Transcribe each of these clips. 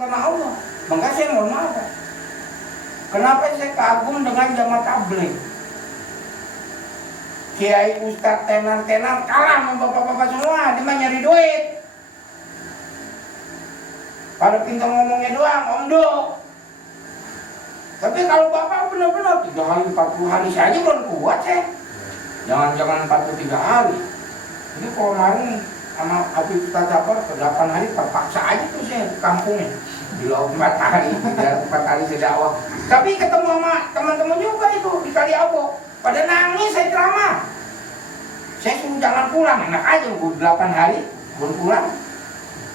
karena Allah. Maka saya mohon maaf. Kenapa saya kagum dengan jamaah tabligh? Kiai Ustadz tenar-tenar kalah sama bapak-bapak semua, dia mah nyari duit. Pada pintar ngomongnya doang, omdo. Tapi kalau bapak benar-benar 3 hari, 40 hari saja belum kuat saya. Jangan 43 hari. Jadi kalau kemarin sama Habib Ustadz Jafar 8 hari terpaksa aja tuh saya di kampungnya. Di laut 4 hari, 4 hari saya dakwah. Tapi ketemu sama teman-teman juga itu di Kali Abo. Pada nangis saya ceramah. Saya suruh jangan pulang, enak aja gue 8 hari belum pulang.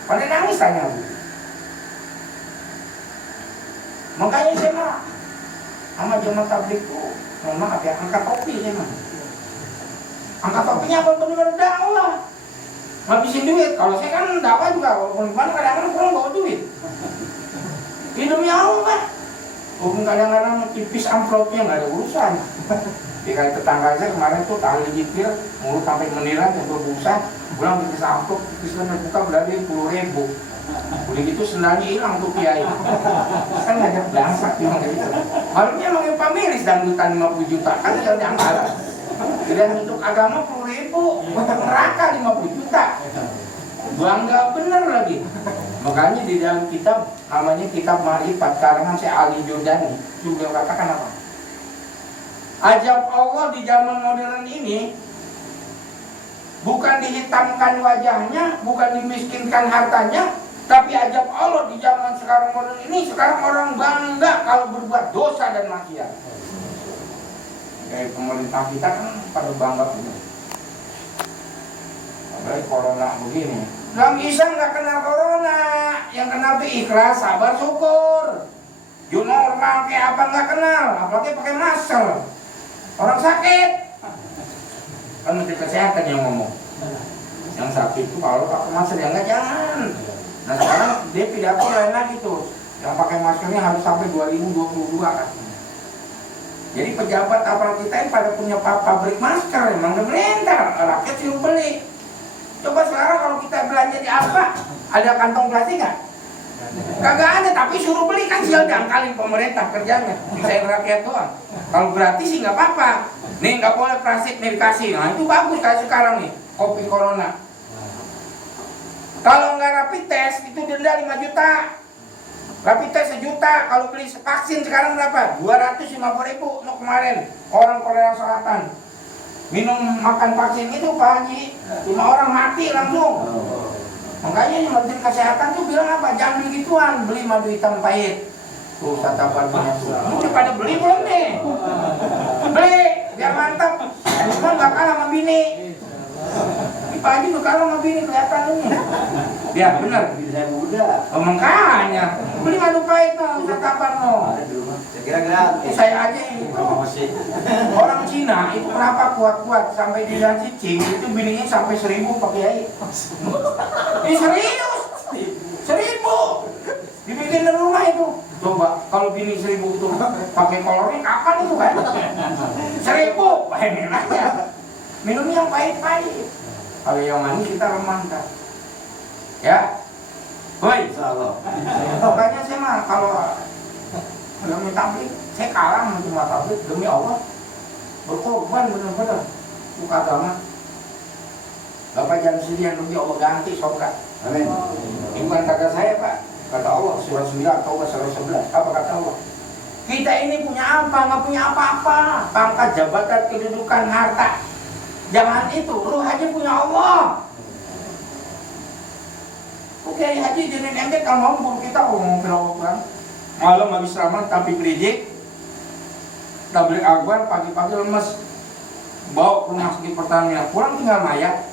Pada nangis tanya gue. Makanya saya mah sama jemaah tabligh tuh, mohon maaf ya, angkat topi saya mah. Angkat topinya apa benar-benar dakwah. Ngabisin duit. Kalau saya kan dakwah juga, walaupun gimana kadang-kadang kurang bawa duit. Hidupnya Allah. Walaupun kadang-kadang tipis amplopnya nggak ada urusan. Di kali tetangga saya kemarin tuh tahli jikir, mulut sampai meniran, yang berbusa, pulang tipis amplop, tipisnya buka berarti 10.000. Udah gitu sendalnya hilang tuh kiai. Kan ngajak bangsa bilang kayak gitu. Malunya manggil pamilis dangdutan 50 juta, kan jangan diangkat. Dan untuk agama 10.000, untuk neraka 50 juta. Bangga bener lagi. Makanya di dalam kitab namanya kitab Ma'rifat karangan si Ali Jordani juga katakan apa? Ajab Allah di zaman modern ini bukan dihitamkan wajahnya, bukan dimiskinkan hartanya, tapi ajab Allah di zaman sekarang modern ini, sekarang orang bangga kalau berbuat dosa dan maksiat. Kayak pemerintah kita kan pada bangga punya. Apalagi corona begini. Dalam Islam nggak kena corona, yang kena tuh ikhlas, sabar, syukur. You normal kayak apa nggak kenal, apalagi pakai masker. Orang sakit, kan Menteri Kesehatan yang ngomong. Yang sakit itu kalau pakai masker ya nggak, jangan. Nah sekarang dia pidato lain lagi tuh, yang pakai maskernya harus sampai 2022 kan. Jadi pejabat aparat kita yang pada punya pabrik masker, emang udah beredar, rakyat suruh beli. Coba sekarang kalau kita belanja di apa, ada kantong plastik nggak? Kagak ada, tapi suruh beli kan sial dangkalin pemerintah kerjanya, bisain rakyat doang. Kalau gratis sih nggak apa-apa. Nih nggak boleh plastik nih dikasih, nah itu bagus kayak sekarang nih, kopi corona. Kalau nggak rapid test itu denda 5 juta. Rapid test 1 juta, kalau beli vaksin sekarang berapa? 250.000 untuk kemarin orang Korea Selatan. Minum makan vaksin itu Pak Haji, 5 orang mati langsung. Makanya Menteri Kesehatan tuh bilang apa? Jangan beli gituan, beli madu hitam pahit. Tuh tatapan tuh. Udah pada beli belum nih? Beli, biar mantap. Cuma nggak kalah sama bini. Ini Pak Haji tuh kalah sama bini kelihatan ini. Ya benar. Saya muda. Oh, makanya beli madu pahit no, tatapan no. Kira-kira Saya aja ini. Orang Cina itu kenapa kuat-kuat sampai di cicing itu bininya sampai 1.000 pakai air. Ini serius, 1.000 dibikin di rumah itu. Coba kalau bini 1.000 itu pakai kolornya kapan itu kan? 1.000, pengen aja. Minum yang pahit-pahit. Kalau yang manis kita remangkan. Ya, woi. Makanya saya mah kalau demi tabligh, saya kalah sama cuma tabligh demi Allah. Berkorban benar-benar untuk agama. Bapak jangan sedih demi Allah ganti surga. Amin. Ini bukan kata saya Pak, kata Allah surah 9 atau surah 11. Apa kata Allah? Kita ini punya apa? Nggak punya apa-apa. Pangkat, jabatan, kedudukan, harta. Jangan itu, ruh aja punya Allah. Oke, haji jadi ente kalau mau kita ngomong Al-Quran. Malam habis ramah tapi beridik. Tabligh akbar pagi-pagi lemes. Bawa ke rumah sakit pertanian, pulang tinggal mayat.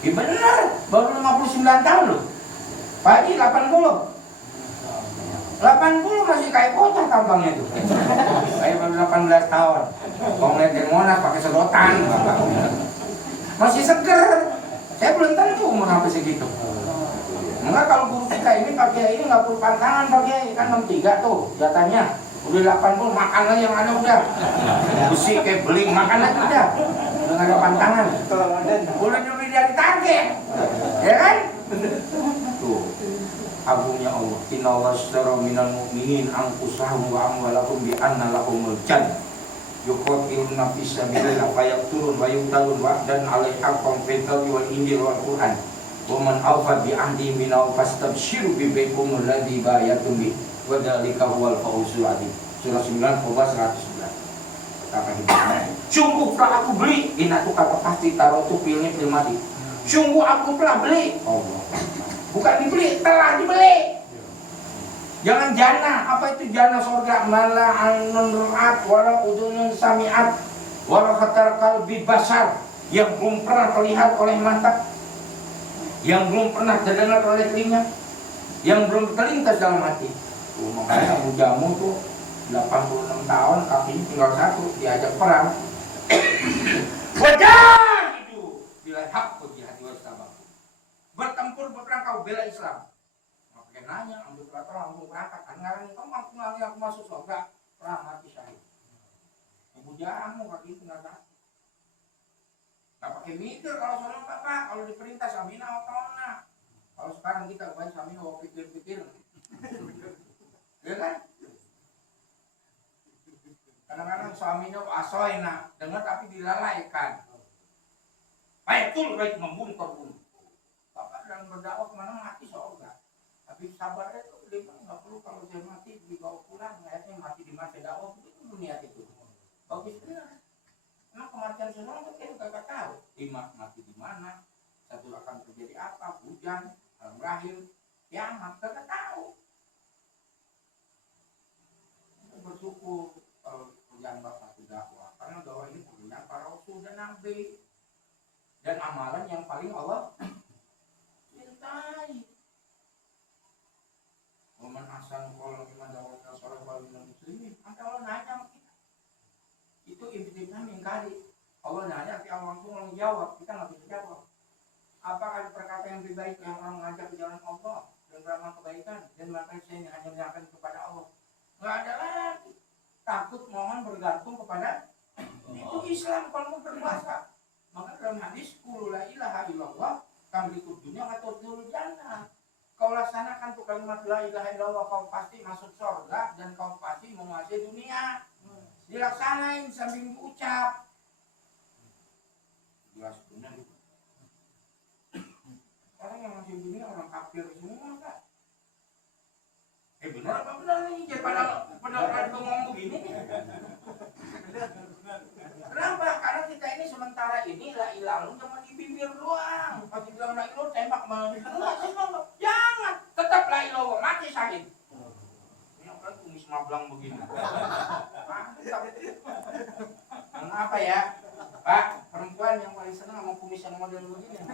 Ya bener, baru 59 tahun loh. Pagi 80. 80 masih kayak bocah tampangnya tuh. Kayak baru 18 tahun. Kalau ngeliat di Monas pakai sedotan. Masih seger. Saya belum tentu umur sampai segitu. Enggak, kalau guru kita ini pakai ini nggak perlu pantangan, pakai kan 63 tuh jatahnya. Udah 80 makan aja yang ada udah. Besi kayak beling makan aja udah. Udah nggak ada pantangan. Udah dari target, ya kan? Tuh. agungnya Allah. Inna Allah ashtara minal mu'minin anfusahum wa amwalahum bi anna lahumul jannah. Yuqatiluna fi sabilillah fayaqtulun wa yuqtalun wa'dan 'alaihi haqqan fil kitabi wal injil wal Qur'an. Wa man awfa bi ahdi minhu fastabshiru bi bai'ikum alladzi bayatum bi wa dzalika huwal fawzul 'adzim. Surah 9 ayat 111. Kata hidupnya, sungguh telah aku beli. Ini tuh kata pasti taruh tuh pilih mati. Sungguh aku telah beli. Allah. Bukan dibeli, telah dibeli. Jangan jana. Apa itu jana surga? Mala anun ru'at wala udunun sami'at wala khatar kalbi basar, yang belum pernah terlihat oleh mata, yang belum pernah terdengar oleh telinga, yang belum terlintas dalam hati. Makanya mujamu tuh 86 tahun, kakinya tinggal satu, diajak perang. Wajah itu bila hak jihad wastabaq. Bertempur berperang kau bela Islam. Makanya nanya, ambil peraturan langsung berangkat. Kan ngarang kamu mampu ngalih aku masuk surga, perang mati syahid. Mujamu kaki tinggal satu. Gak pakai mikir kalau soalnya bapak, kalau diperintah samina otona. Kalau sekarang kita baik samina mau pikir-pikir. Ya kan? Kadang-kadang suaminya asoina, dengar tapi dilalaikan. Baik tuh, baik membunuh terbunuh. Bapak dalam berdakwah kemana mati surga. Tapi sabar itu, dia nggak perlu kalau saya mati dibawa pulang. Kayaknya mati di masa dakwah itu dunia itu. Bagus benar. Emang kematian semua itu kita nggak tahu. Imam mati di mana, satu akan terjadi apa, hujan, berakhir, kiamat, kita tahu. Bersyukur kalau kerjaan bapak itu dakwah, karena dakwah ini pekerjaan para rasul dan nabi, dan amalan yang paling Allah cintai. Waman asan kalau iman dakwah seorang waliul muslimin, maka Allah nanya sama kita. Itu intinya mengingkari. Allah nanya, tapi Allah langsung jawab, kita nggak bisa jawab. Apakah perkata yang lebih baik yang orang mengajak ke jalan Allah dan beramal kebaikan dan melakukan saya hanya menyerahkan kepada Allah? Nggak ada lagi. Takut mohon bergantung kepada itu Islam kalau mau berpuasa. Maka dalam hadis qul la ilaha illallah tamlikud dunya atau turul jannah. Kau laksanakan tuh kalimat la ilaha illallah, kau pasti masuk surga dan kau pasti menguasai dunia. Dilaksanain sambil diucap. Jelas benar itu. Orang yang masih dunia orang kafir semua kan. Benar apa benar nih? Padahal ngomong begini nih. Kenapa? Karena kita ini sementara ini la ilaha cuma di bibir doang. Pas bilang la ilaha tembak enggak. Jangan, tetap la ilaha mati syahid. Ini orang kumis mablang begini. Mantap. Kenapa ya? Pak, perempuan yang paling senang sama kumis yang model begini.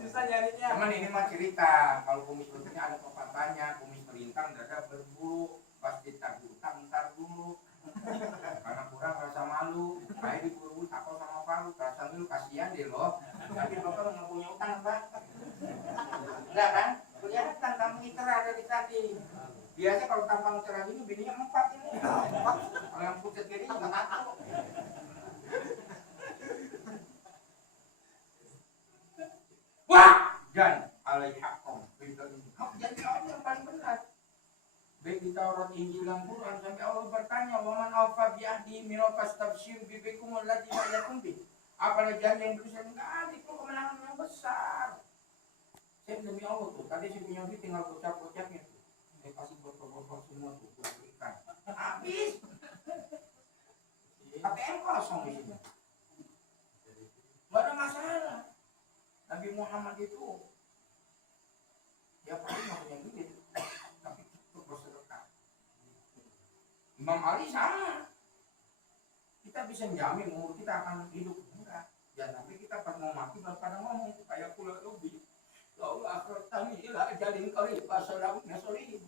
Susah nyarinya. Cuman ini mah cerita. Kalau kumis begini ada pepatahnya, kumis melintang dada berbulu, pas ditagih utang ntar dulu. Karena kurang rasa malu, saya diburu takut sama palu, rasa malu kasihan deh loh. Tapi bapak nggak punya utang pak. Enggak kan? Kelihatan tampang cerah dari tadi. Biasa kalau tampang cerah ini bininya 4 ini. Kalau yang pucat gini juga nggak tahu. Wah, dan alaihi haqqan. Jadi Allah yang paling benar. Baik di Taurat, Injil dan Quran sampai Allah bertanya, "Wa man awfa bi ahdi min fastabshir bi bikum allati bayatum bi." Apalagi janji yang berusaha enggak ada itu kemenangan yang besar. Saya demi Allah tuh, tadi saya punya duit tinggal gocap-gocapnya tuh. Saya kasih botol-botol semua tuh, buat berikan. Habis. ATM kosong di sini. Enggak ada masalah. Nabi Muhammad itu dia paling nggak punya duit, tapi cukup bersedekah. Imam Ali sama. Kita bisa menjamin umur kita akan hidup enggak. Dan tapi kita pas mau mati pada ngomong kayak pula lebih. Ya Allah akhirnya ila ajalin qarib fasalahu nasolihin.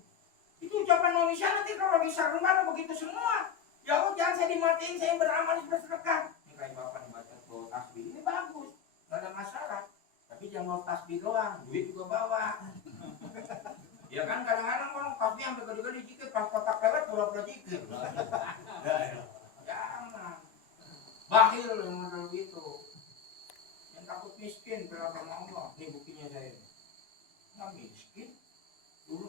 Itu ucapan manusia nanti kalau bisa rumah begitu semua. Ya Allah jangan saya dimatiin, saya beramal bersedekah. Ini kayak bapak baca bawa tasbih ini bagus, nggak ada masalah. Tapi jangan bawa tasbih doang, duit juga bawa. Ya kan kadang-kadang orang tasbih yang gede-gede dikit pas kotak lewat pura-pura dikit. Jangan. Bakhil yang model gitu. Yang takut miskin berapa Allah. Ini buktinya saya. Nggak miskin.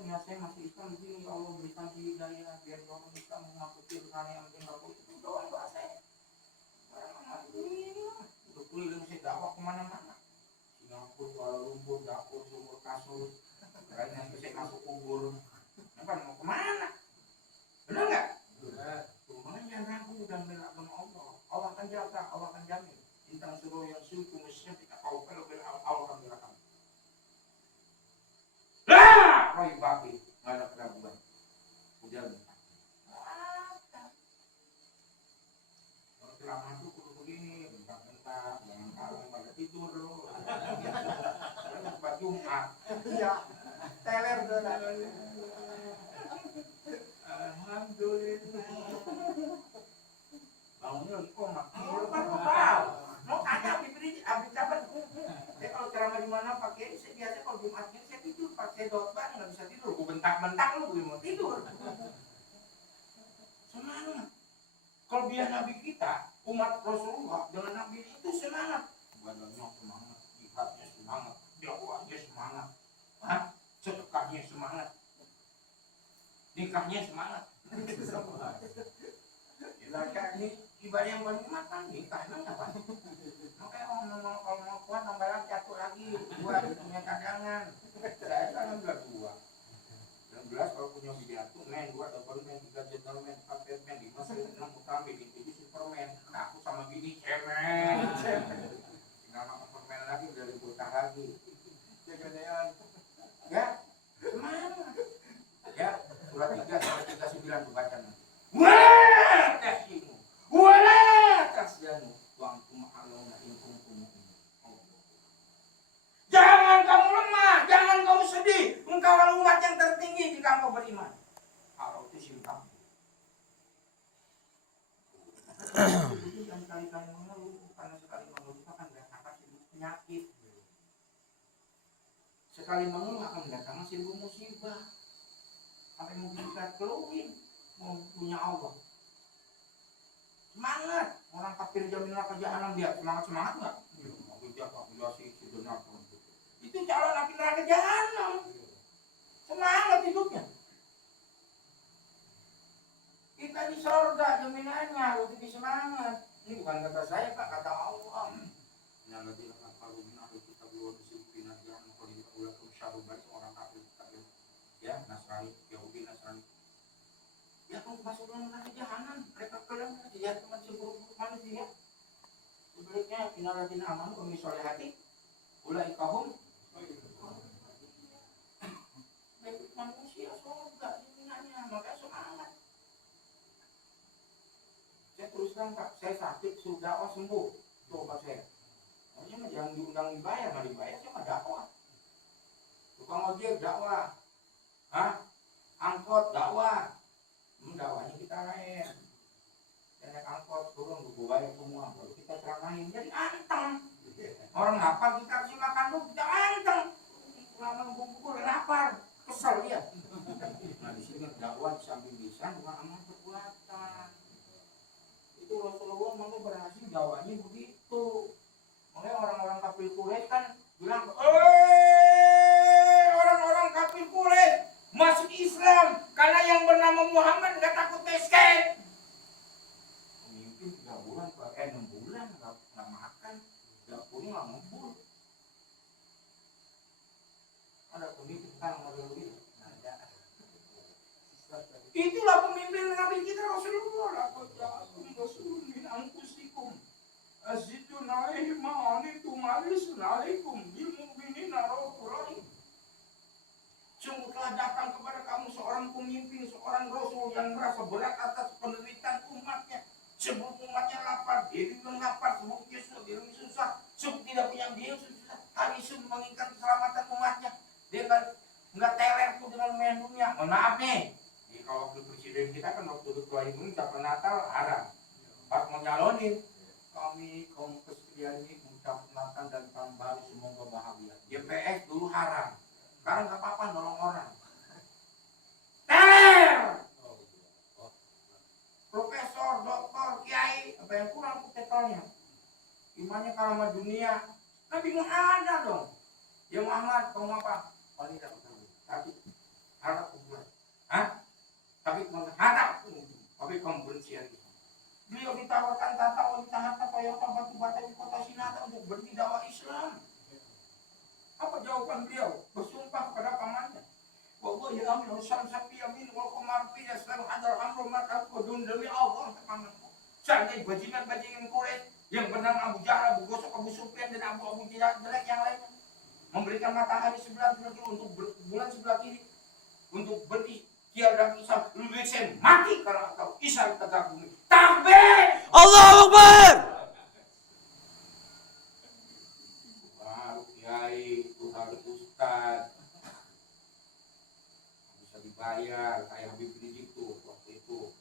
ya saya masih Islam begini, ya Allah berikan hidayah biar orang Islam mengikuti dengan yang penting aku itu doang doa saya. Udah keliling saya dakwah kemana-mana, Singapura, Kuala Lumpur, dapur, sumur, kasur, kayaknya saya masuk kubur. Apa mau kemana? Benar nggak? Benar. Cuma jangan ragu dan bela sama Allah. Allah akan jaga, Allah akan jamin. Intang suruh yang suku mestinya kita tahu kalau bela Allah akan bela kamu. Lah, Roy Babi, nggak ada keraguan. Udah. Kalau ceramah itu kudu begini, bentak-bentak, jangan kaleng pada tidur loh. Lepas Jumat. Iya. Teler dulu. Alhamdulillah. Bangunnya lagi komat. Mau tanya abis dapat. Saya kalau ceramah di mana pakai, saya biasa kalau Jumatnya saya tidur pakai dotban nggak bisa tidur. Gue bentak-bentak lu, gue mau tidur. Semangat. Kalau biar Nabi kita, umat Rasulullah dengan Nabi itu semangat. Badannya semangat, jihadnya semangat, dakwahnya semangat, sedekahnya semangat, nikahnya semangat. Ibadah ini ibadah yang paling matang nikahnya apa? Makanya kalau mau kuat tambah lagi satu lagi, dua punya cadangan. Saya kan udah dua. Yang jelas kalau punya bidiatu, main dua double main, tiga gentleman, empat batman, lima enam utami, tujuh superman. Nah, aku sama bini cemen. Tinggal makan permen lagi udah ributah lagi. Jaga-jagaan. Ya, semangat. Ya, surat 3 sampai 39 dibaca nanti. Wah, tahinu. Wala tasjanu. Wa antum a'launa in kuntum mu'minin. Jangan kamu lemah, jangan kamu sedih. Engkau adalah umat yang tertinggi jika engkau beriman. Kalau itu simpang. Jangan kali-kali mengeluh, karena sekali mengeluh akan datang penyakit. Sekali mengeluh akan datang seribu musibah. Apa yang mau kita keluhin, mau punya Allah. Semangat, orang kafir jamin neraka jahanam dia semangat nggak? Mau jaga menjadi sebenar. Itu calon api neraka jahanam. Semangat hidupnya. Kita di surga jaminannya, harus lebih semangat. Ini bukan kata saya Pak, kata Allah. Yang lebih kalau aku kita belum disiplin aja, kalau kita ulang syarul balik orang kafir. Ya, Nasrani, Yahudi, Nasrani. Ya, kalau masuk dalam neraka jahanam, mereka kelam dia teman seburuk-buruk manusia. Sebaliknya, inaladina aman, umi solehati, ulai kahum. Baik manusia, surga, jaminannya, makanya semangat. Saya terus terang Pak, saya sakit, sudah sembuh. Coba saya. Harusnya jangan diundang dibayar, nggak dibayar, saya mah dakwah. Tukang ojek dakwah. Angkot dakwah, dakwahnya kita lain. Naik angkot turun, gue bayar semua, baru kita ceramahin. Jadi anteng. Orang lapar kita kasih makan lu, kita anteng. Lama nunggu lapar, kesel dia. Nah di sini dakwah sambil bisa, bukan amal perbuatan. Itu Rasulullah mau berhasil dakwahnya begitu. Makanya orang-orang kafir Quraisy kan bilang, orang-orang kafir Quraisy masuk Islam karena yang bernama Muhammad nggak takut miskin. Pemimpin 3 bulan, 6 bulan nggak makan, dapurnya nggak ngumpul. Ada pemimpin kan model begitu? Ada. Itulah pemimpin Nabi kita Rasulullah. Laqad ja'akum rasulun min anfusikum azizun 'alaihi ma 'anittum harisun 'alaikum bil mu'minina raufur rahim. Sungguh telah datang kepada kamu seorang pemimpin, seorang rasul yang merasa berat atas penderitaan umatnya. Sebelum umatnya lapar, dia bilang lapar. Sebelum dia susah, sebelum tidak punya dia susah. Harisun menginginkan keselamatan umatnya. Dia nggak teler tuh dengan main dunia. Maaf nih, kalau waktu presiden kita kan waktu ketua ini ucapan Natal haram. Pas mau nyalonin, kami kaum kesediaan ini mengucapkan Natal dan tahun baru semoga bahagia. JPS dulu haram. Sekarang nggak apa-apa nolong orang. Teler! Profesor, dokter, kiai, apa yang kurang kutetelnya? Imannya kalau sama dunia, Nabi Muhammad ada dong. Ya Muhammad, kamu apa? Wanita, tapi harta syamsa fi yamin wal qamar fi yasar hadal amru maka kudun demi Allah teman-teman. Seandainya bajingan-bajingan Quraisy yang bernama Abu Jahal, Abu Gosok, Abu Sufyan dan Abu jelek yang lainnya memberikan matahari sebelah kiri untuk bulan sebelah kiri untuk berikhtiar dan Islam, lebih saya mati kalau engkau Islam tegak bumi. Takbir! Allahu Akbar. Baru kiai, itu harus ustad, bisa dibayar kayak Habib Rizik tuh waktu itu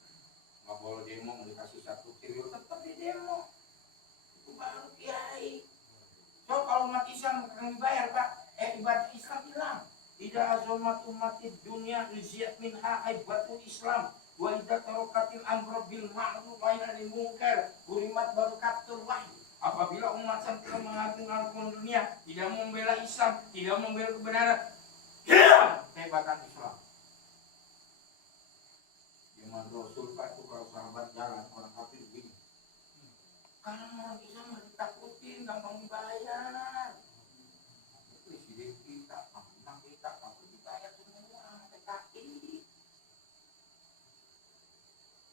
nggak boleh demo, mau dikasih 1 triliun tetap di demo. Itu baru kiai. So kalau umat Islam akan dibayar pak, ibadah Islam hilang. Tidak azomat umatid dunia liziat minha aibatul Islam. Wa idza tarakatil amru bil ma'ruf wa nahi munkar kurimat barakatul wahyi. Apabila umat sampai mengagungkan dunia, tidak membela Islam, tidak membela kebenaran, hilang kehebatan Islam. Zaman Rasul pak itu kalau sahabat jalan orang kafir begini. Karena orang Islam harus ditakutin, gampang dibayar. Presiden kita, anak kita, gampang dibayar semua, PKI.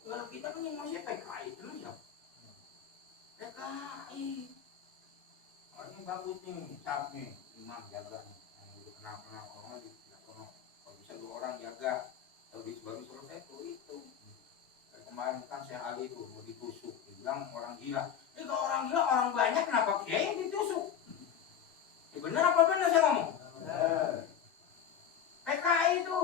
Kalau kita kan yang masih PKI terus ya. PKI. Orang yang bagus nih, cap nih, imam jaga nih. Yang udah kenal-kenal orang lagi, kalau bisa 2 orang jaga. Kalau baru selesai itu. Kemarin kan Syekh Ali itu mau ditusuk, dibilang orang gila. Kalau orang gila, orang banyak kenapa dia yang ditusuk? Benar apa benar saya ngomong? Benar. PKI itu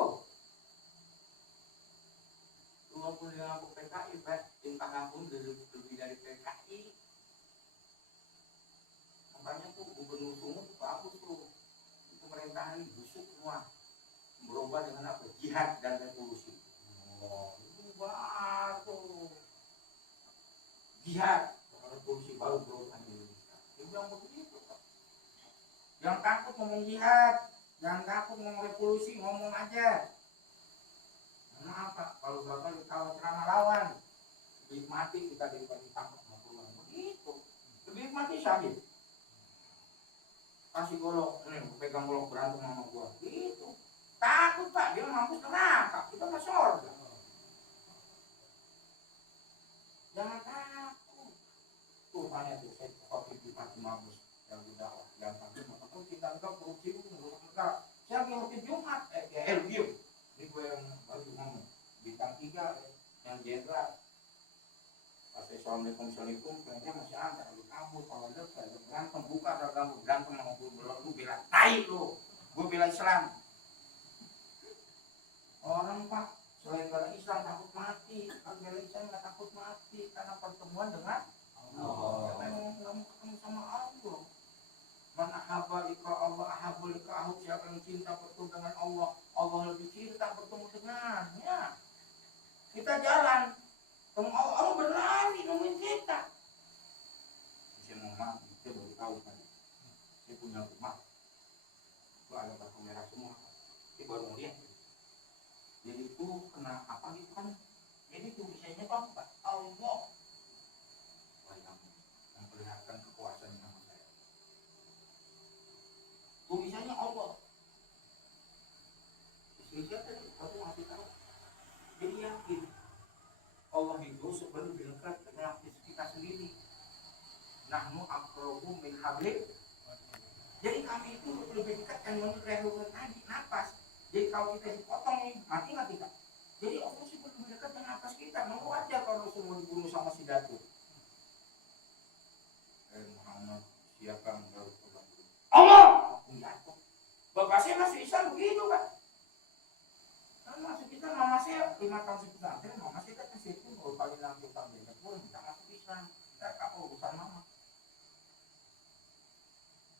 25 PKI, Pak. Tingkah ampun lebih dari PKI. Makanya tuh gubernur Sumut itu bagus tuh. Pemerintahan busuk semua. Berubah dengan apa? Jihad dan revolusi. Oh, itu baru. Jihad. Revolusi baru berurusan di Indonesia. Dia bilang begitu Pak. Jangan takut ngomong jihad, jangan takut ngomong revolusi, ngomong aja. Kenapa? Kalau bapak dikawal ceramah lawan, lebih mati kita daripada ditangkap sama pulang. Begitu. Lebih mati sakit. Kasih golok, nih pegang golok berantem sama gua. Gitu. Takut Pak, dia mampus neraka, kita mah surga. Jangan takut. Tuh tanya tuh, saya kopi di Pati Mabus yang berdakwah, yang tadi mengatakan kita enggak korupsi itu menurut kita. Saya korupsi Jumat, diam. Ini gue yang baru ngomong, bintang 3 yang jenderal. Pas saya assalamualaikum, kayaknya masih ada, lu kabur, kalau ada saya berantem, buka ada kamu berantem sama gue, lu bela tai lu, gue bela Islam. Orang Pak, selain bela Islam takut mati, kalau bela Islam nggak takut mati, karena pertemuan dengan Allah. Memang nggak mau ketemu sama Allah. Mana habalika Allah, habalika ahuk, siapa yang cinta bertemu dengan Allah, Allah lebih cinta bertemu dengannya. Kita jalan, Allah berlari nungguin kita. Saya mau maaf, saya baru tahu tadi. Saya punya rumah, itu ada kartu merah semua. Saya baru ngeliat. Jadi itu kena apa gitu kan? Jadi tulisannya apa? Allah. Wah, yang memperlihatkan kekuasaan nama saya. Tulisannya Allah. Istri tadi aku ngasih tahu. Jadi yakin Allah itu sebenarnya dekat dengan kita sendiri. Nahnu aqrabu min hablil. Jadi kami itu lebih dekat dan menurut tadi napas. Jadi kalau kita dipotong nih, mati nggak kita? Jadi Allah sih lebih dekat dengan napas kita. Mau aja kalau semua dibunuh sama si Datu. Muhammad siapa yang baru pulang? Allah. Aku jatuh. Bapak saya masih Islam begitu Pak. Kan masuk kita mama saya 5 tahun sebelum mama saya kan masih itu baru kali 60 tahun dia pun tidak masuk Islam. Tidak apa urusan mama.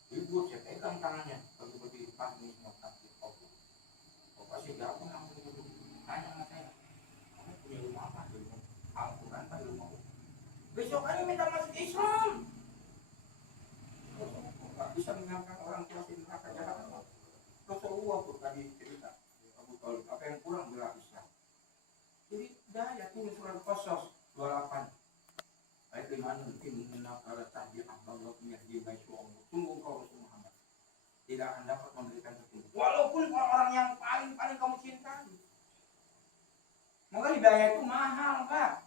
Ibu saya pegang tangannya kalau berdiri pas nih semua takdir Allah. Bapak saya jawab langsung duduk tanya sama saya. Kamu punya rumah apa di rumah? Al-Quran apa di rumah? Besok aja minta masuk Islam. Gak bisa mengingatkan orang tua di neraka jahanam. Rasulullah tuh tadi cerita. Apa yang kurang bela Islam. Jadi daya turun surat Qasas 28 ayat 5 inna qala tahdi abdallah yahdi masyaallah. Sungguh kau Rasul Muhammad tidak akan dapat memberikan petunjuk walaupun orang yang paling kamu cintai. Maka hidayah itu mahal, Pak.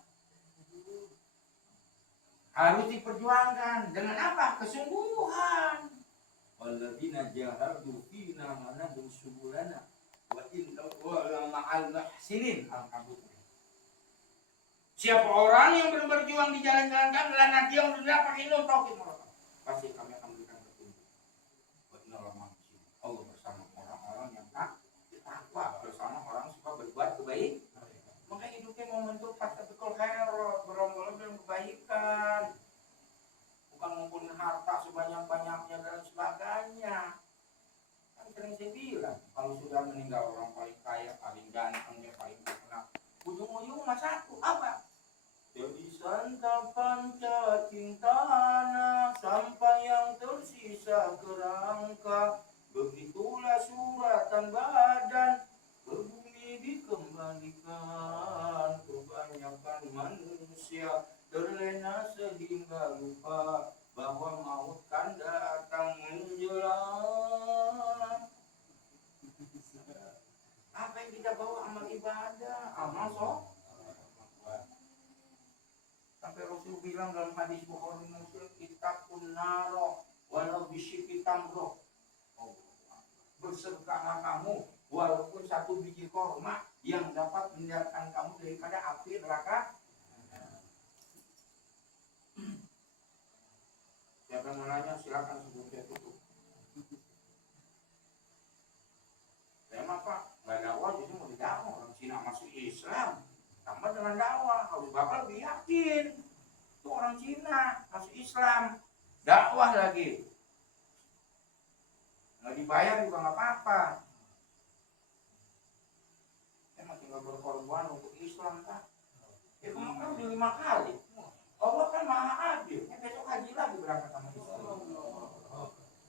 Harus diperjuangkan dengan apa? Kesungguhan. Walladzina jahadu fina lanahum subulana wa inna ma'al muhsinin. Siapa orang yang berjuang di jalan-jalan kami dan nanti yang mendapat ilmu tauhid mereka, pasti kami akan berikan petunjuk. Wa inna Allah bersama orang-orang yang takwa, bersama orang suka berbuat kebaikan. Maka hidupnya membentuk fastabiqul khairat, berlomba-lomba dalam kebaikan. Bukan ngumpulin harta sebanyak-banyaknya dan sebagainya. Kan sering saya bilang, kalau sudah meninggal orang paling kaya, paling ganteng, paling terkenal, ujung-ujung mah satu, apa? Jadi santapan cinta anak sampai yang tersisa kerangka. Begitulah suratan badan berbumi dikembalikan. Kebanyakan manusia terlena sehingga lupa bahwa maut kan datang menjelang. Apa yang kita bawa? Amal ibadah, amal sholat. Sampai Rasul bilang dalam hadis Bukhari Muslim, ittaqun naro walau bisyiki tamro. Bersedekahlah kamu walaupun satu biji korma yang dapat menjauhkan kamu daripada api neraka. Siapa yang menanya silakan sebelum saya tutup. Saya mah Pak, nggak dakwah justru mau didakwah. Orang Cina masuk Islam, tambah dengan dakwah. Kalau Bapak lebih yakin, itu orang Cina masuk Islam, dakwah lagi. Nggak dibayar juga nggak apa-apa. Saya masih nggak berkorban untuk Islam Pak. Ya kemarin udah 5 kali. Allah kan maha adil. Besok haji lagi berangkat sama Islam.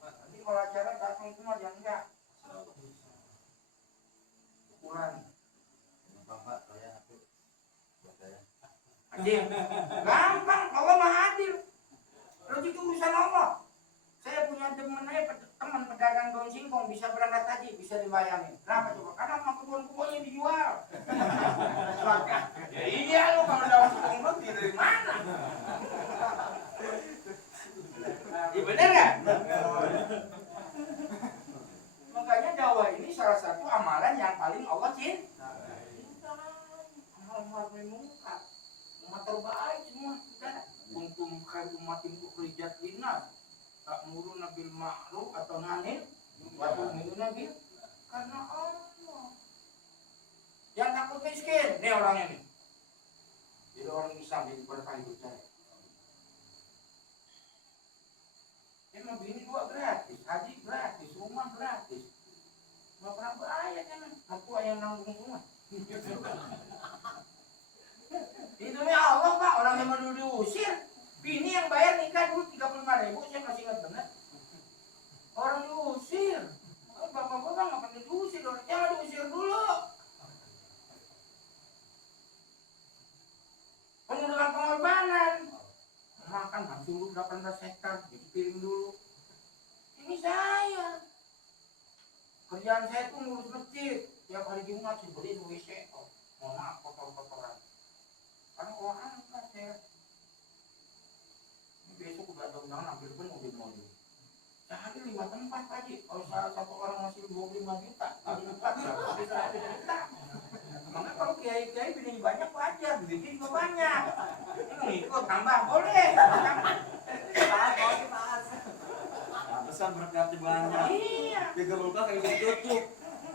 Nanti kalau acara datang semua dia enggak. Ukuran. Haji. Gampang. Allah maha adil. Rezeki itu urusan Allah. Saya punya teman pedagang daun singkong bisa berangkat haji, bisa dibayangin. Kenapa coba? Karena sama kebun-kebunnya dijual. Ya iya lo kalau daun singkong lo dari mana? Iya bener kan? Makanya dakwah ini salah satu amalan yang paling Allah cinta. Amal-amal muka, umat terbaik semua. Kuntum khairu ummatin ukhrijat linnas. Ta'muruna bil ma'ruf atau nahi wa tu'minuna bil, karena Allah. Yang takut miskin, nih orangnya nih. Jadi orang Islam jadi berkah hidup saya. Emang bini 2 gratis, haji gratis, rumah gratis. Nggak pernah bayar kan? Aku yang nanggung semua. Hidupnya Allah Pak, orang yang mau diusir. Bini yang bayar nikah dulu 35.000, saya masih ingat benar. Orang diusir. Bapak-bapak nggak pernah diusir, jangan diusir dulu. Penuh dengan pengorbanan. Makan dulu 18 hektar, dipiring dulu. Ini saya. Kerjaan saya tuh ngurus masjid. Tiap hari Jumat dibeli WC. Mohon maaf kotor-kotoran. Karena orang kan saya. Besok udah ada undangan hampir penuh di mobil. Sehari 5 tempat Haji. Kalau salah satu orang ngasih 25 juta, kali 4 berapa? Bisa ada juta. Makanya kalau kiai-kiai bini banyak wajar, duitnya juga banyak. Ini ikut tambah boleh. Besar berkati banyak. Iya. 3 luka kayak ditutup.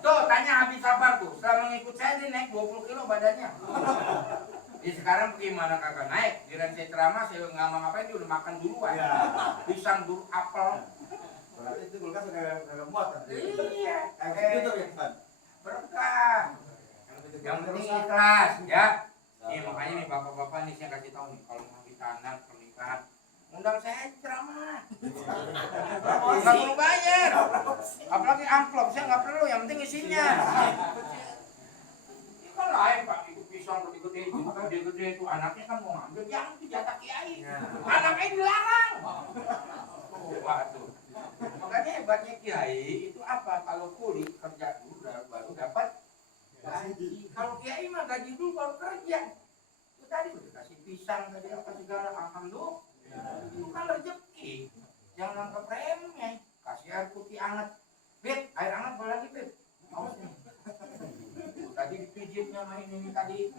Tuh tanya Habib Sabar tuh, setelah mengikut saya dia naik 20 kilo badannya. Jadi sekarang bagaimana kagak naik? Giliran saya ceramah, saya nggak mau ngapain, dia udah makan duluan. Ya. Pisang dulu, apel. Berarti itu kulkas udah muat kan? Iya. Gitu ya kan? Berkah. Yang penting ikhlas, ya. Nih makanya nih bapak-bapak nih saya kasih tahu nih, kalau mau tanah pernikahan, undang saya ceramah. Nggak perlu bayar. Apalagi amplop, saya nggak perlu. Yang penting isinya. Ini kan lain Pak. Pisang gede-gede itu anaknya kan mau ngambil, yang itu jatah kiai. Anaknya dilarang. Waduh. Makanya hebatnya kiai itu apa? Kalau kulit kerja dulu baru dapat gaji. Kalau kiai mah gaji dulu baru pisang tadi apa segala, alhamdulillah. Itu kan rezeki. Jangan anggap remeh. Kasih air putih hangat. Beb, air hangat boleh lagi, Beb. Awas nih. Tadi dipijitnya main ini tadi.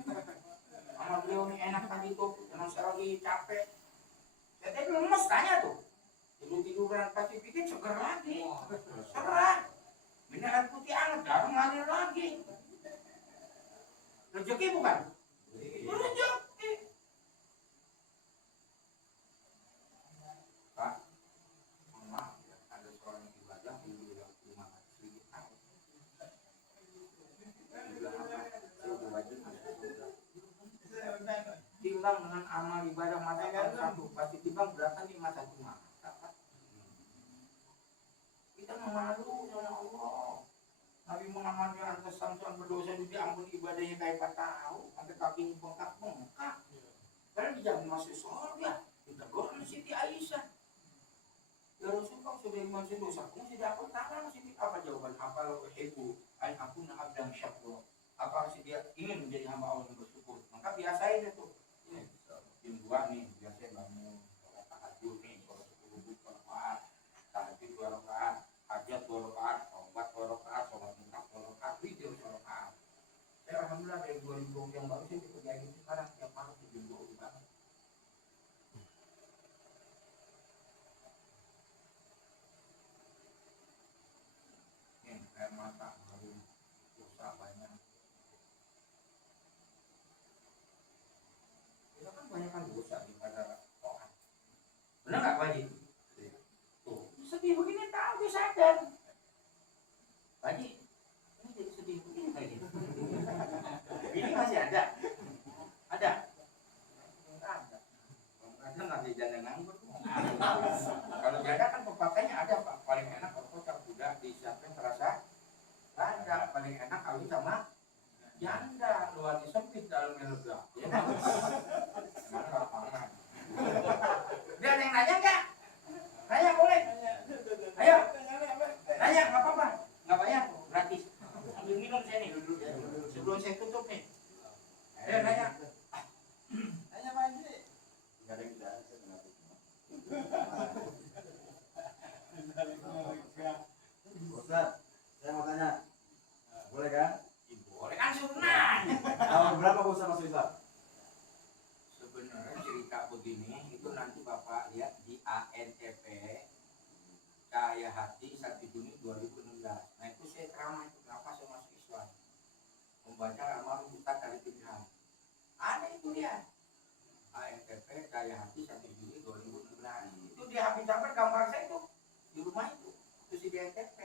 Sama beliau nih enak tadi tuh. Jangan saya lagi capek. Saya tadi lemes tanya tuh. Tiduran pasti bikin seger lagi. Seger. Ini air putih hangat, darah ngalir lagi. Rezeki bukan? Rezeki. Pak, maaf ya, ada seorang ibadah yang bilang 500.000 tahun. Bilang apa? Saya udah wajib masuk surga. Timbang dengan amal ibadah mata satu, pasti timbang berapa nih mata cuma. Kita memalu sama Allah. Nabi Muhammad yang atas samsuan berdosa itu diampuni ibadahnya kayak 4 tahun sampai kakinya bengkak. Karena dijamin masuk surga. Kita goreng Siti Aisyah. Ya Rasulullah sudah iman dosa. Kamu tidak apa tangan Siti apa jawaban apa lo ibu? Ain aku nak abdang syakur. Apa sih dia ingin menjadi hamba Allah yang bersyukur? Maka biasain itu. Ini jam 2 nih biasanya bangun sholat tahajud nih, sholat 10 rakaat, tahajud 2 rakaat, hajat 2 rakaat, obat 2 rakaat, sholat muntah 2 rakaat, witir 2 rakaat. Saya alhamdulillah dari 2020 yang baru sih dikerjain itu sekarang tiap malam 7 banget. Nih air mata baru dosa banyak. Kita kan banyak kan dosa daripada Tuhan. Benar nggak Pak Haji? Tuh sedih begini tahu dia sadar. Pak Haji, ini jadi sedih begini Pak Haji. Ini masih ada? Ada? Ada. Kadang nggak ada janda nganggur. Kalau janda kan pepatahnya ada Pak. Paling enak kalau kocak kuda disiapkan terasa ada. Paling enak kawin sama janda. Luarnya sempit dalamnya lega. Ya kan? Emang lapangan. Dia ada yang nanya nggak? Nanya boleh? Ayo. Nanya nggak apa-apa. Nggak bayar, gratis. Ambil minum saya nih dulu. Sebelum saya tutup nih. Ayo nanya. Nanya Pak Haji. Nggak ada yang tidak ada, saya nggak tahu. Ustaz, saya mau tanya. Boleh kan? Boleh kan sunnah. Tahun berapa Ustaz masuk Islam? Sebenarnya cerita begini itu nanti Bapak lihat di ANTP Cahaya Hati 1 Juni 2016. Nah itu saya ceramah itu kenapa saya masuk Islam. Membaca almarhum Ustaz Arif Ilham. Ada itu dia. ANTP Cahaya Hati 1 Juni 2016. Itu di HP sampai gambar saya itu di rumah itu. Itu si di ANTP.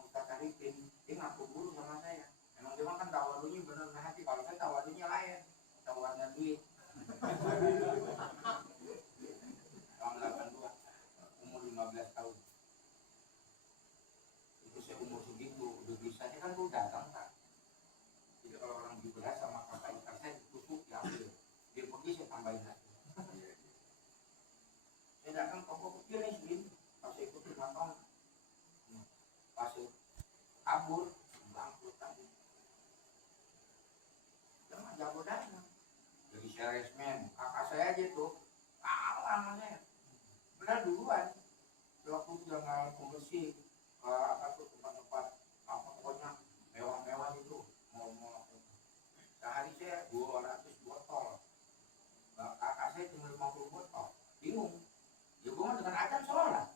Ustaz Arif dia ngaku dulu sama saya. Emang dia kan tawadunya bener hati. Kalau saya tawadunya lain. Tawarnya duit. Tahun 82 umur 15 tahun itu saya umur segitu udah bisanya kan udah datang Pak. Jadi kalau orang beli beras sama kakak ikan saya ditusuk diambil dia pergi saya tambahin lagi. Saya datang toko kecil nih Slim pas saya ikut 5 tahun pas saya kabur bangkrut tadi jangan jago dagang jadi salesman kakak saya aja tuh sama saya benar duluan waktu udah nggak pembersih apa tuh tempat-tempat apa pokoknya mewah-mewah itu mau sehari saya 200 botol kakak saya cuma 50 botol bingung ya gue mah dengan ajan sholat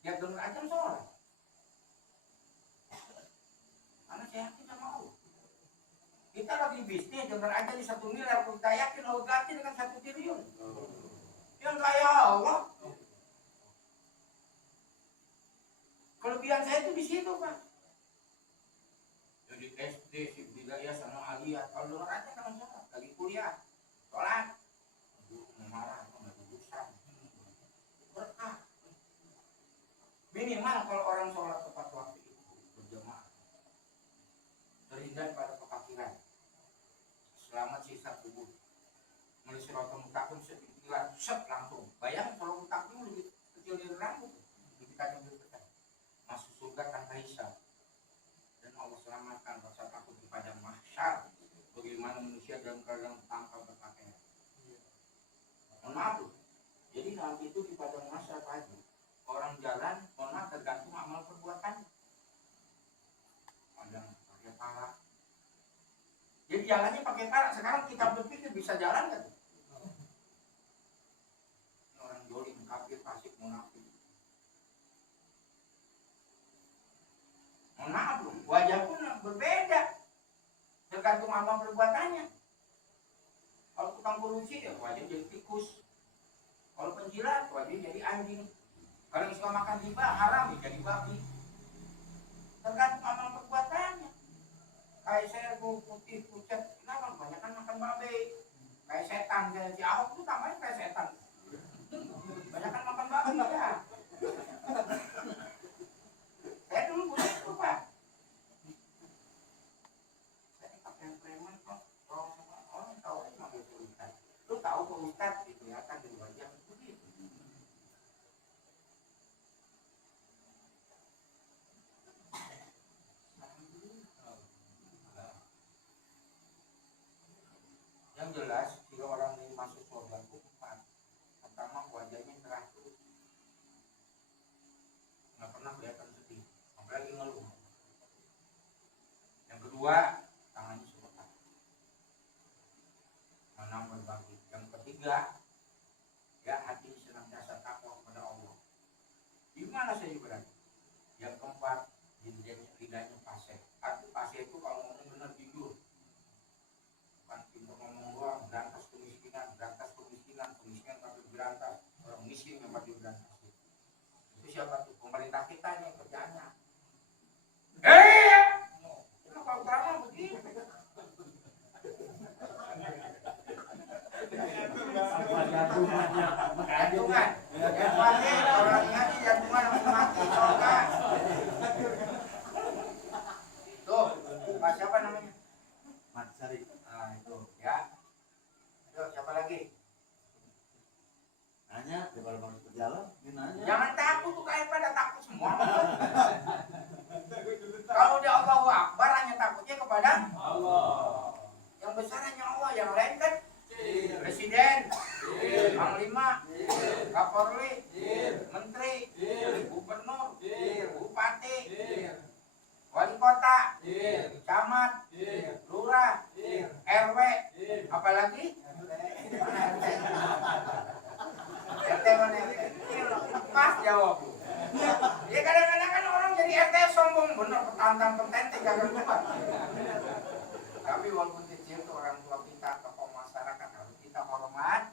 ya dengan ajan sholat karena saya yakin sama Allah kita lagi bisnis dengan aja di 1 miliar kita yakin Allah ganti dengan 1 triliun yang kaya Allah. Kelebihan saya itu di situ Pak. Jadi SD, Sibdilaya sama Aliyah. Kalau dengar aja kan sholat, lagi kuliah, sholat, marah, nggak urusan, berkah. Minimal kalau orang sholat tepat waktu itu berjamaah, terhindar pada kefakiran, selamat sisa kubur. Mulai siratal mustaqim sepikiran set langsung. Bayang kalau mustaqim lebih kecil dari rambut, lebih tajam dari pedang. Masuk surga tanpa hisab. Dan Allah selamatkan rasa takut kepada mahsyar. Bagaimana manusia dalam keadaan Mohon maaf loh. Jadi nanti itu di padang mahsyar Pak Haji, orang jalan, mohon maaf tergantung amal perbuatan. Ada yang pakai pala. Jadi jalannya pakai pala. Sekarang kita berpikir bisa jalan nggak tuh? Ini orang jolim, kafir, fasik, munafik. Mohon maaf loh, wajah pun berbeda. Tergantung amal perbuatannya. Kalau tukang korupsi ya wajah jadi tikus. Kalau penjilat wajah jadi anjing. Kalau yang suka makan riba haram ya jadi babi. Tergantung amal perbuatannya. Kayak saya putih pucat, kenapa kebanyakan makan babi? Kayak setan, kayak si Ahok tuh tamanya kayak setan. Banyakan makan babi ya. Saya dulu punya itu Pak. Saya pakai preman kok. Orang tahu aja manggil Ustaz. Lu tahu kok Ustaz gitu ya kan di wajah begitu. Yang jelas jika orang ini masuk surga itu empat. Pertama wajahnya cerah terus, nggak pernah kelihatan sedih, apalagi ngeluh. Yang kedua tangannya sebelah, menang berbagi. Yang ketiga ya hati senantiasa takwa kepada Allah. Di mana saya berada? Yang keempat lidahnya fasih. Arti fasih itu kalau ngomong benar jujur. Bukan pintar ngomong doang, berantas kemiskinan, kemiskinan tapi berantas, orang miskin yang pasti berantas. Itu siapa tuh? Pemerintah kita nih kerjanya. Kenapa drama begitu? Jantungan. Yang mati orang ingat jantungan yang mati surga. Tuh, Pak siapa namanya? Mat Sari. Nah itu ya. Ayo siapa lagi? Nanya, kalau masuk ke jalan, dia nanya. Jangan takut tuh kalian pada takut semua. Kalau dia Allahu Akbar hanya takutnya kepada Allah. Yang besar hanya Allah, yang lain kan presiden, panglima, kapolri, menteri, gubernur, bupati, wali kota, camat, lurah, RW, apalagi RT mana pas jawab. Ya kadang-kadang kan orang jadi RT sombong bener, petantang petenteng gak kuat. Tapi walaupun kecil tuh orang tua kita, tokoh masyarakat harus kita hormat.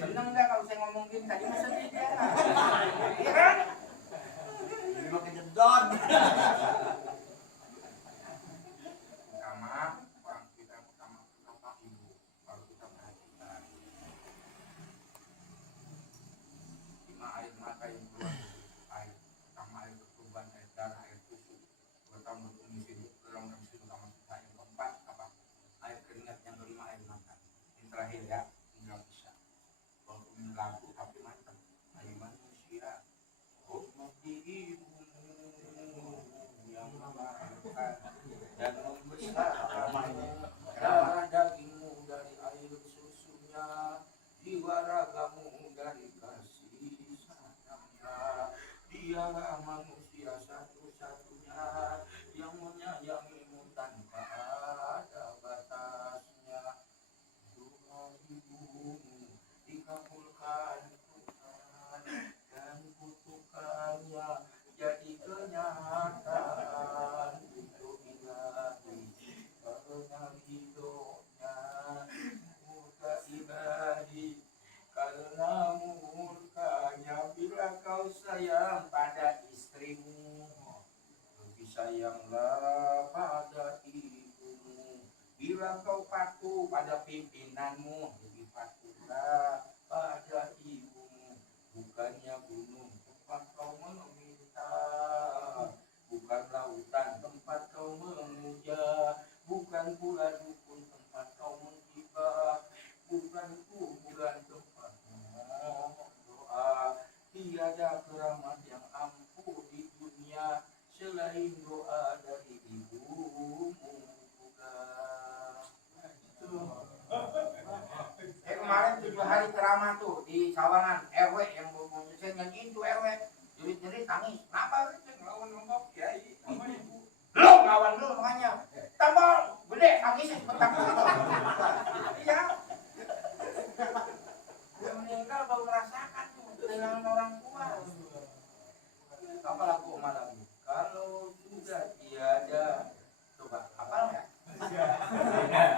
Seneng gak kalau saya ngomong gini tadi masa sedih dia? Iya kan? Ini makin jedon. Pertama, orang kita pertama ibu, baru kita perhatikan. 5 air mata yang keluar dari air. Pertama air ketuban, air darah, air susu. Pertama berfungsi dalam susu utama kita. Yang keempat apa? Air keringat. Yang kelima air mata. Yang terakhir ya, nggak bisa. Walaupun lagu tapi mantap. Air manusia, hormati ibumu yang melahirkan dan membesar darah dagingmu dari air susunya, jiwa ragamu dari kasih sayangnya. Dialah manusia satu-satunya yang menyayangimu tanpa ada batasnya. Doa ibumu dikabulkan Tuhan dan kutukannya jadi kenyataan untuk ilahi karena hidupnya murka ilahi karena murkanya. Bila kau sayang pada istrimu, lebih sayanglah pada ibumu. Bila kau patuh pada pimpinanmu, lebih patuhlah pada ibumu. Bukannya gunung tempat kau meminta, bukan lautan tempat kau memuja, bukan pula dukun tempat kau menghibah, bukan kuburan tempat doa. Tiada keramat yang ampuh di dunia selain doa dari ibumu juga. Kemarin 7 hari ceramah tuh di Sawangan RW yang saya nyanyiin tuh RW jerit-jerit tangis. Kenapa? Ngelawan lembab kiai. Lu ngelawan lu makanya. Tambah gede tangisnya sebentar. Iya. Dia meninggal baru merasakan tuh kehilangan orang tua. Apa lagu malam? Kalau sudah tiada, coba apa ya?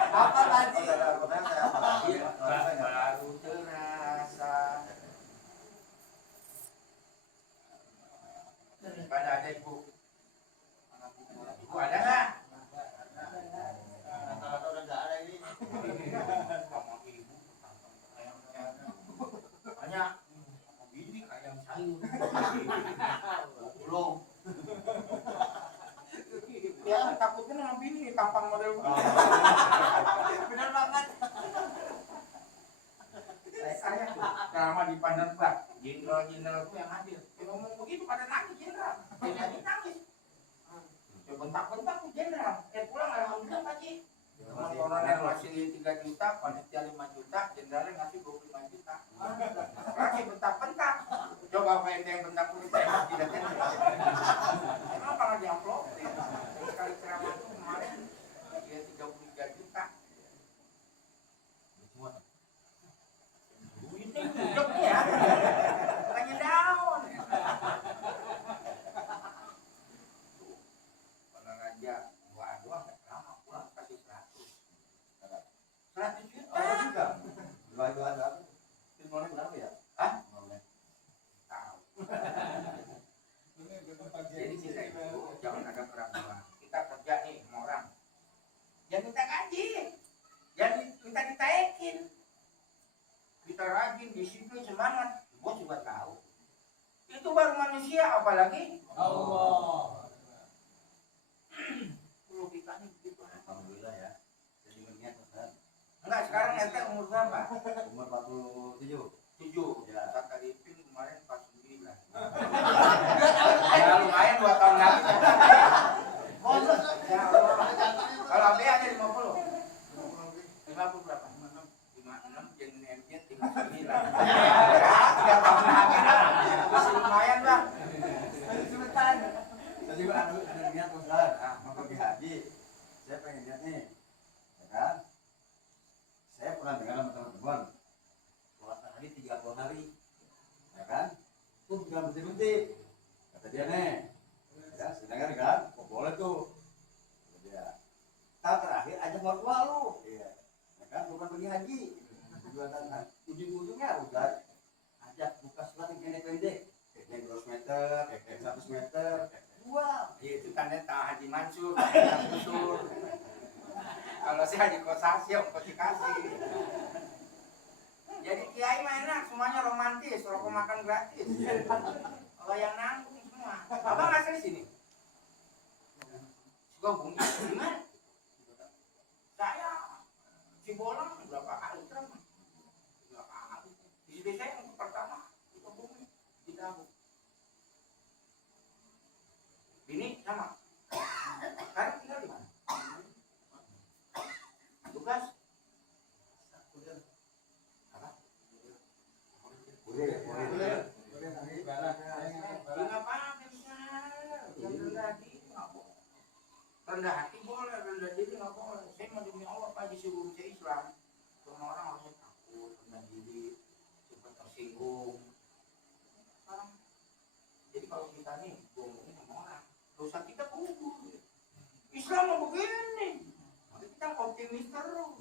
Apa tadi? Iya, baru terasa. Pada ada ibu. Ibu ada nggak? Kalau udah nggak ada ini. Sama ibu. Banyak. Ini ayam sayur. Belum. Ya takutnya sama bini tampang model begini. Benar banget. Saya tuh selama di Panderbak, jenderal tuh yang hadir. Dia ngomong begitu pada nangis jenderal. Dia lagi nangis. Dia bentak-bentak tuh jenderal. Pulang alhamdulillah Pak Ji. Teman kolonel masih 3 juta, panitia 5 juta, jenderalnya ngasih 25 juta. Masih bentak-bentak. Coba apa yang bentak-bentak tidak tenang. Emang kalau di amplop, sekali ceramah tuh kemarin dia 33 juta. Duitnya budek nih ya. Tanya daun. Kalau raja gua doang nggak lama pulang kasih 100. 100 juta. Dua-dua ada. Filmnya berapa ya? Hah? Filmnya. Tahu. Jadi kita itu jangan ada keraguan. Kita kerja nih sama orang. Jangan minta gaji. Jangan minta ditaekin. Kita rajin, disiplin, semangat. Bos juga tahu. Itu baru manusia, apalagi Allah. logikanya begitu. Alhamdulillah ya. Jadi mengingat Ustaz. Enggak, sekarang RT umur berapa? Umur 47. 7. Ya. Kata Ipin kemarin 49. Ya lumayan 2 tahun lagi. Ya Allah. Kalau B aja 50. 50 berapa? 56 jadi MJ 39. Ya, 3 tahun lagi lah. Masih lumayan lah. Sebentar. Saya juga ada niat Ustaz. Mau pergi haji. Saya pengen lihat nih. Ya kan? Saya pernah dengar sama teman-teman. Puasa haji 30 hari. Ya kan? Itu tinggal berhenti. Kata dia nih. Ya, saya dengar kan? Oh, boleh tuh. Kata dia. Tahun terakhir ajak mertua lu. Iya. Ya kan? Bukan pergi haji. Tujuan tanah. Ujung-ujungnya udah ajak buka selat yang pendek-pendek. Yang 200 meter, yang 100 meter. Wah. Ya, itu tanda tak Haji Mansur, Haji Mansur. Kalau saya Haji Kosasi, Om Kosi kasih. Jadi kiai mah enak, semuanya romantis, rokok makan gratis. Kalau yang nanggung semua. Abang asli sini. Sukabumi, gimana? Saya Cibolang berapa kali kan? 2 kali. Di desa yang pertama Sukabumi, di Dabuk. Bini sama. Sekarang tinggal di mana? Tugas? Apa? Boleh. Enggak apa-apa bisa. Yang rendah hati nggak boleh. Rendah hati boleh, rendah diri nggak boleh. Saya mau demi Allah Pak disuruh saya Islam. Semua orang harusnya takut, rendah diri, cepat tersinggung. Sekarang, jadi kalau kita nih ngomongin sama orang, dosa kita gugur. Islam mau begini. Tapi kita optimis terus,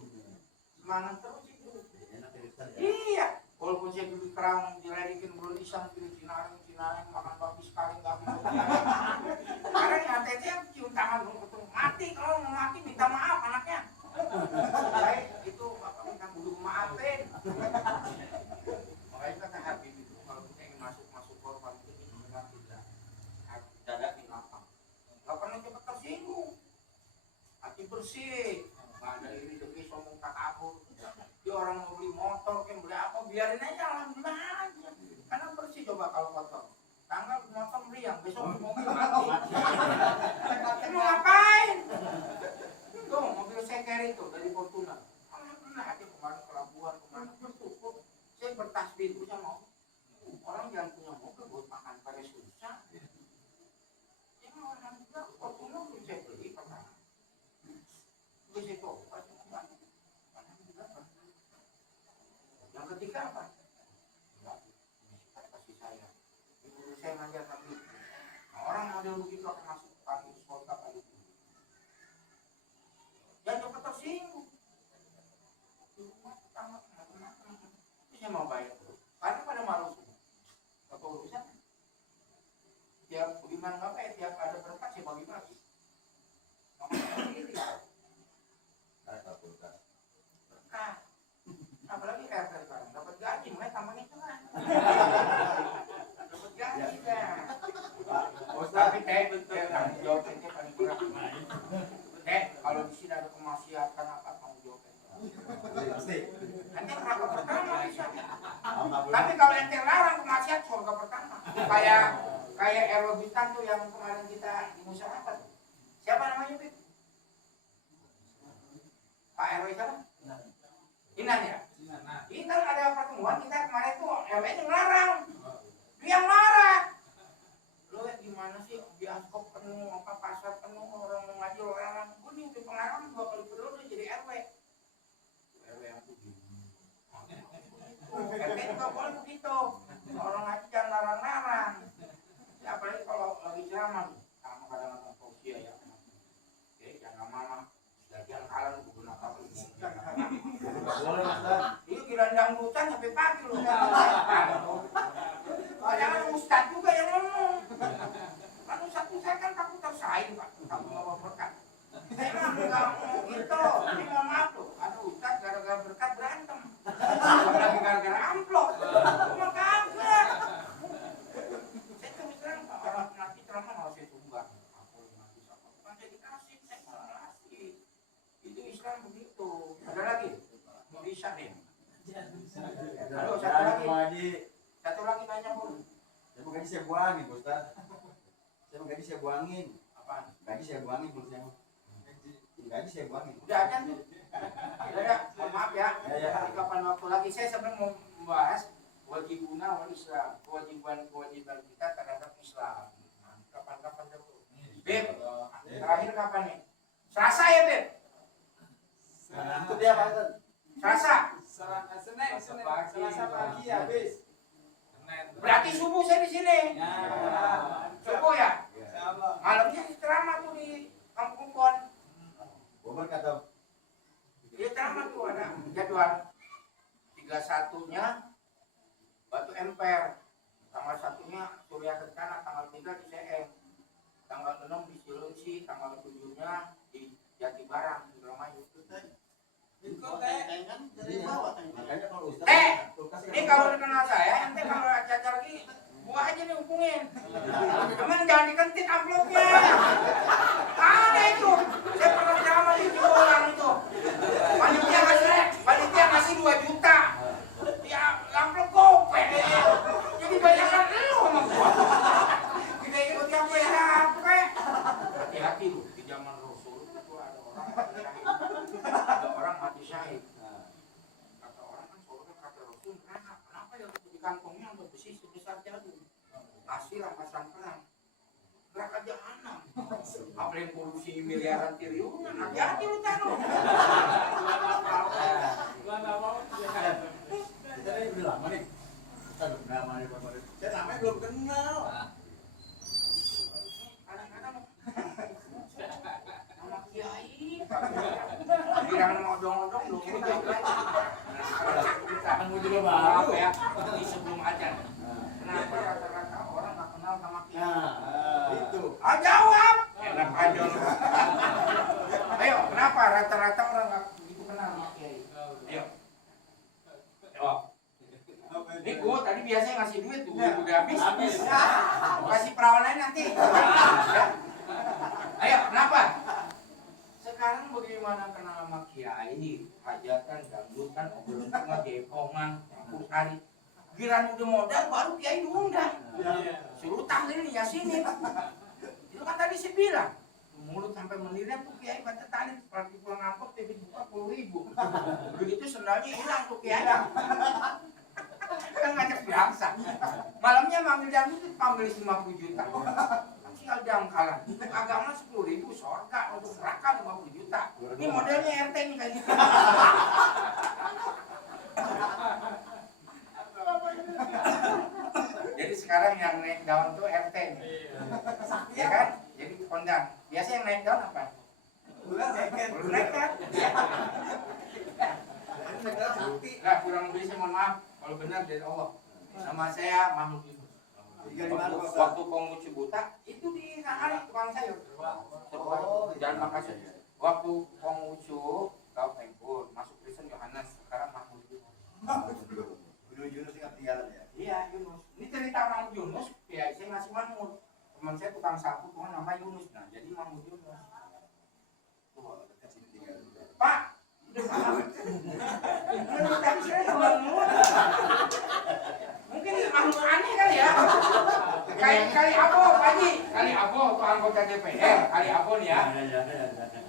semangat terus itu. Enak ya Ustaz ya. Iya, walaupun saya dulu kerang dilarikin belum Islam pilih Cinaring makan babi sekali nggak bisa. Sekarang yang hati cium tangan belum ketemu mati, kalau mau mati minta maaf anaknya. Baik itu apa minta kudu maafin. Makanya kata Habib itu kalau kita ingin masuk korban itu dengan tidak dada di lapang. Lapangnya cepat tersinggung. Hati bersih, nggak ada iri dengki sombong takabur. Dia orang mau beli motor, kayak beli apa, biarin aja alhamdulillah aja. Karena bersih coba kalau kotor. Tanggal motor meriang, besok mobil mati. Lu ngapain? Tuh mobil seker itu dari Fortuna. Alhamdulillah aja kemarin pelabuhan kemarin bersyukur. Saya bertasbih saya mau bayar dulu. Karena pada malu semua. Apa urusan? Tiap bagaimana apa ya, tiap ada berkat saya bagi-bagi. Makanya sendiri. Berkah. Apalagi RT sekarang dapat gaji, mulai tambah itu kan. Dapat gaji kan. Tapi tanggung jawab itu paling berat. Kalau di sini ada kemaksiatan apa tanggung jawabnya? Nanti neraka pertama bisa. Tapi kalau ente larang kemaksiatan surga pertama. Kayak RW Bintang tuh yang kemarin kita di musyawarah. Siapa namanya, Bib? Pak RW siapa? Inan ya? Inan ada pertemuan kita kemarin tuh RW-nya ngelarang. Dia marah. Lo gimana sih bioskop penuh, apa pasar penuh, orang mau ngaji orang gue nih udah pengalaman 2 kali periode jadi RW yang putih. RW juga boleh begitu, orang ngaji jangan larang-larang. Ya, apalagi kalau lagi ceramah, sama kadang-kadang tausiah ya. Oke, jangan lama-lama. Bagian kalah lu gunakan Boleh Ustaz. Ini kira dangdutan sampai pagi loh. Jangan ustaz juga yang ngomong. Kan ustaz saya kan takut tersaing Pak, takut bawa berkat. Saya mah nggak mau gitu. Ini mohon maaf tuh, ada ustaz gara-gara berkat berantem. Lagi gara-gara amplop. Cuma kagak. Saya terus terang orang nanti ceramah mau saya sumbang. Aku nanti apa? Bukan saya dikasih, saya malah ngasih. Itu Islam begitu. Ada lagi? Mau bisa nih. Aduh, satu lagi nanya pun. Saya mau gaji saya buangin, Ustaz. Saya mau gaji saya buangin. Apaan? Gaji saya buangin, menurut saya. Gaji saya buangin. Udah aja tuh. Udah, mohon maaf ya. Nanti kapan waktu lagi saya sebenarnya mau membahas wajibuna wal Islam, kewajiban kita terhadap Islam. Nah, kapan-kapan dulu. Beb, terakhir kapan nih? Selasa ya, Beb? Nah, itu dia, Pak Ustaz. Selasa. Selasa pagi habis. Berarti subuh saya di sini. Subuh ya? Insyaallah. Malamnya ceramah tuh di Kampung Pon. Bobor kata Dia ceramah tuh ada jadwal 31-nya Batu Emper, tanggal 1-nya Surya Kencana, tanggal 3 di CM, tanggal 6 di Cilengsi, tanggal 7-nya di Jatibarang, Indramayu. Ikut teh. makanya kalau Ustaz Ini kalau kenal saya, nanti kalau cacar lagi, gua aja nih hubungin. Cuman jangan dikentit amplopnya. Ada itu. Saya pernah ceramah di Cibolang itu. Panitia ngasih 2 juta. Ya amplop gopek. Jadi bayaran lu sama gua. Kita ikut capek. Hati-hati lu di zaman Rasul itu ada orang mati syahid. Kata orang kan surga kata Rasul, kenapa ya di kantongnya ada besi sebesar jagung? Hasil rampasan perang. Neraka jahanam. Apa yang korupsi miliaran triliunan? Hati-hati lu taruh. kita ini udah lama nih. Kita udah lama nih, Pak. Saya namanya belum kenal. Kadang-kadang nama kiai. Bilang mau odong-odong lu mau jawab lagi. Kamu juga Maaf ya, ini sebelum ajan. Kenapa rata-rata orang nggak kenal sama kiai? Nah, itu. Ah jawab. Enak aja lu. Ayo, kenapa rata-rata orang nggak begitu kenal sama kiai? Ayo. Jawab. Ini gua tadi biasanya ngasih duit tuh, udah habis. Kasih perawanan nanti. Ya. Ayo, kenapa? Sekarang bagaimana kenal sama kiai? Hajatan, dangdutan, obrolan rumah, jepongan, campur sari. Giliran udah modal baru kiai diundang. Suruh tahlil yasinin. Itu kan tadi saya bilang. Mulut sampai menirnya tuh kiai baca tahlil, seperti pulang angkot TV buka 10.000. Begitu sendalnya hilang tuh kiai. Kan ngajak berangsa. Malamnya manggil jamu itu panggil 50 juta. Kan sial jangkalan. Untuk agama 10.000, surga untuk neraka 50 juta. Ini modelnya RT nih kayak gitu. Jadi sekarang yang naik daun tuh RT nih. Ya kan? Jadi kondang. Biasa yang naik daun apa? Bulan second. Naik kan? Nah, kurang lebih saya mohon maaf. Kalau benar dari Allah. Sama saya makhluk itu. Tinggal di mana, Pak Ustaz? Waktu Konghucu buta itu di Sahari tukang sayur. Jangan makasih. Waktu Konghucu kau tempur masuk Kristen Yohanes sekarang Mahmud Yunus. Yunus tinggal tinggalan ya. Iya Yunus. Ini cerita Mahmud Yunus. Ya saya ngasih Mahmud. Teman saya tukang sapu tuh nama Yunus. Nah jadi Mahmud Yunus. Oh, dekat sini tinggal. Pak. Tadi saya Mahmud. Mungkin makhluk aneh kali ya. Kali Abo, Pak Haji. Kali Abo tuh anggota DPR. Kali Abo nih ya.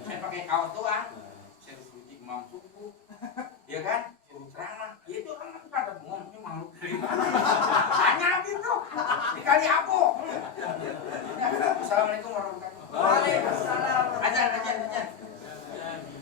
Saya pakai kaos tuang. Saya suruh imam subuh. Ya kan? Suruh ceramah. Itu kan pada ngomongnya makhluk dari mana? Tanya gitu. Di Kali Abo. Assalamualaikum warahmatullahi wabarakatuh. Waalaikumsalam. Ajar.